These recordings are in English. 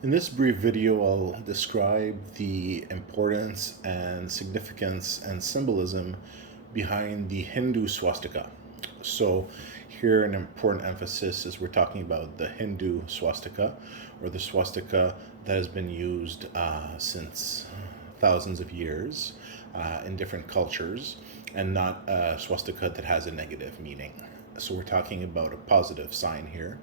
In this brief video, I'll describe the importance and significance and symbolism behind the Hindu swastika. So here an important emphasis is we're talking about the Hindu swastika, or the swastika that has been used since thousands of years in different cultures, and not a swastika that has a negative meaning. So we're talking about a positive sign here.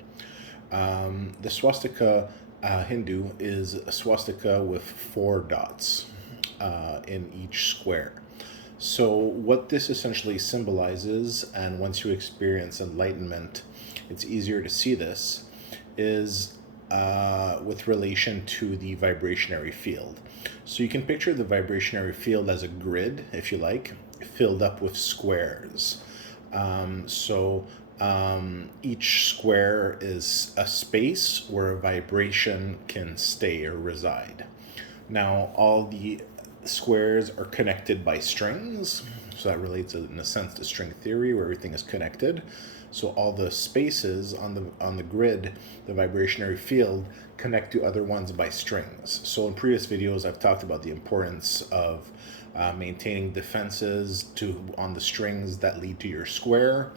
The swastika Hindu is a swastika with four dots in each square. So, what this essentially symbolizes, and once you experience enlightenment, it's easier to see this, is with relation to the vibrationary field. So, you can picture the vibrationary field as a grid, if you like, filled up with squares. Each square is a space where a vibration can stay or reside. Now, all the squares are connected by strings, so that relates in a sense to string theory, where everything is connected. So all the spaces on the grid, the vibrationary field, connect to other ones by strings. So in previous videos, I've talked about the importance of maintaining defenses on the strings that lead to your square.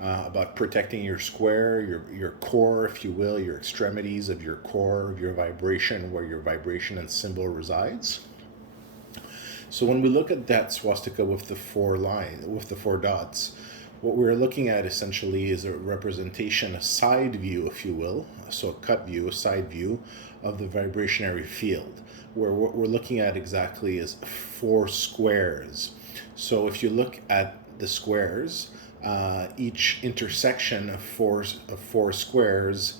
About protecting your square, your core, if you will, your extremities of your core, of your vibration, where your vibration and symbol resides. So when we look at that swastika with the four dots, what we're looking at essentially is a representation, a side view, if you will, so a cut view, a side view of the vibrationary field, where what we're looking at exactly is four squares. So if you look at the squares, each intersection of four squares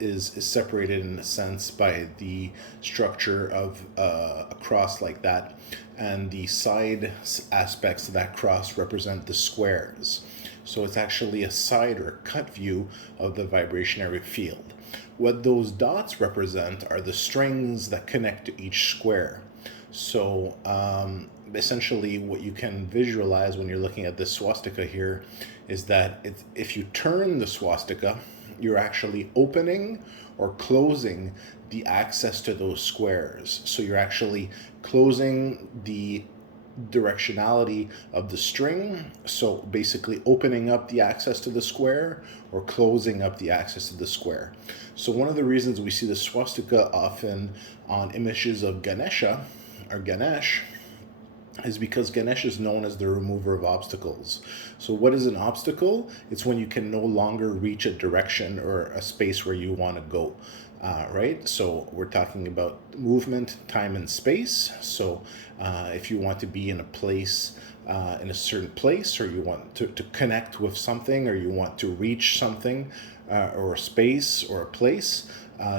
is separated in a sense by the structure of a cross like that, and the side aspects of that cross represent the squares. So it's actually a side or cut view of the vibrationary field. What those dots represent are the strings that connect to each square. So essentially what you can visualize when you're looking at this swastika here is that if you turn the swastika, you're actually opening or closing the access to those squares. So you're actually closing the directionality of the string, so basically opening up the access to the square or closing up the access to the square. So one of the reasons we see the swastika often on images of Ganesha or Ganesh is because Ganesh is known as the remover of obstacles. So what is an obstacle? It's when you can no longer reach a direction or a space where you want to go. Right? So we're talking about movement, time, and space. So if you want to be in a place, in a certain place, or you want to connect with something, or you want to reach something, or a space or a place,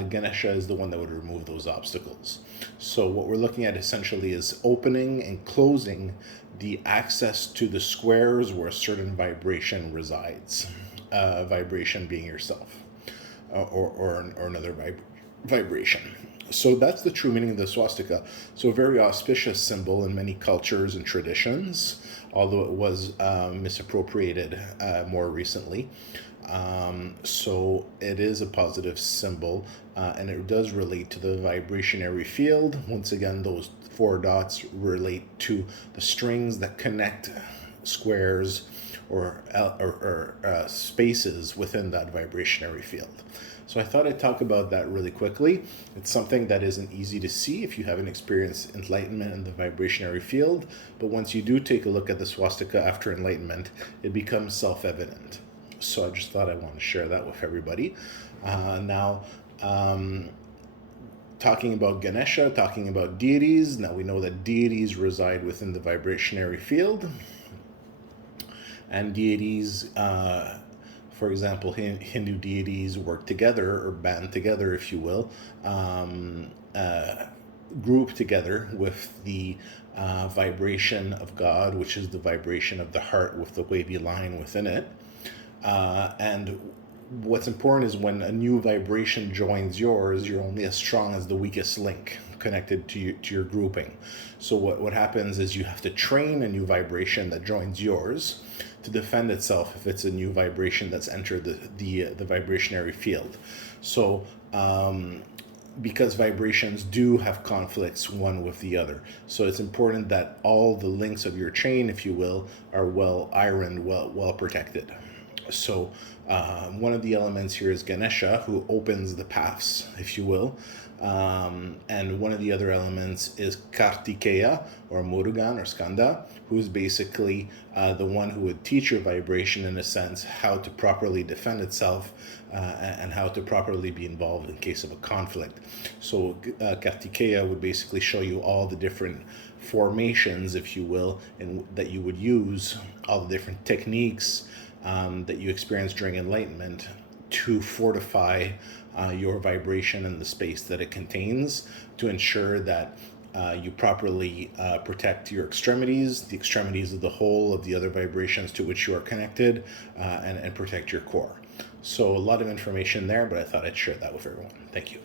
Ganesha is the one that would remove those obstacles. So what we're looking at essentially is opening and closing the access to the squares where a certain vibration resides. Vibration being yourself, or another vibration. So that's the true meaning of the swastika. So a very auspicious symbol in many cultures and traditions, although it was misappropriated more recently. So it is a positive symbol, and it does relate to the vibrationary field. Once again, those four dots relate to the strings that connect squares or spaces within that vibrationary field. So I thought I'd talk about that really quickly. It's something that isn't easy to see if you haven't experienced enlightenment in the vibrationary field, but once you do take a look at the swastika after enlightenment, it becomes self-evident. So I just thought I want to share that with everybody. Now, talking about Ganesha, talking about deities. Now we know that deities reside within the vibrationary field. And deities, for example, Hindu deities work together, or band together, if you will, group together with the vibration of God, which is the vibration of the heart with the wavy line within it. And what's important is when a new vibration joins yours, you're only as strong as the weakest link connected to your grouping. So what happens is you have to train a new vibration that joins yours to defend itself if it's a new vibration that's entered the vibrationary field. So because vibrations do have conflicts one with the other. So it's important that all the links of your chain, if you will, are well ironed, well protected. So one of the elements here is Ganesha, who opens the paths, if you will. And one of the other elements is Kartikeya, or Murugan, or Skanda, who's basically the one who would teach your vibration, in a sense, how to properly defend itself and how to properly be involved in case of a conflict. So Kartikeya would basically show you all the different formations, if you will, that you would use, all the different techniques that you experience during enlightenment to fortify your vibration and the space that it contains, to ensure that you properly protect your extremities, the extremities of the whole of the other vibrations to which you are connected, and protect your core. So a lot of information there, but I thought I'd share that with everyone. Thank you.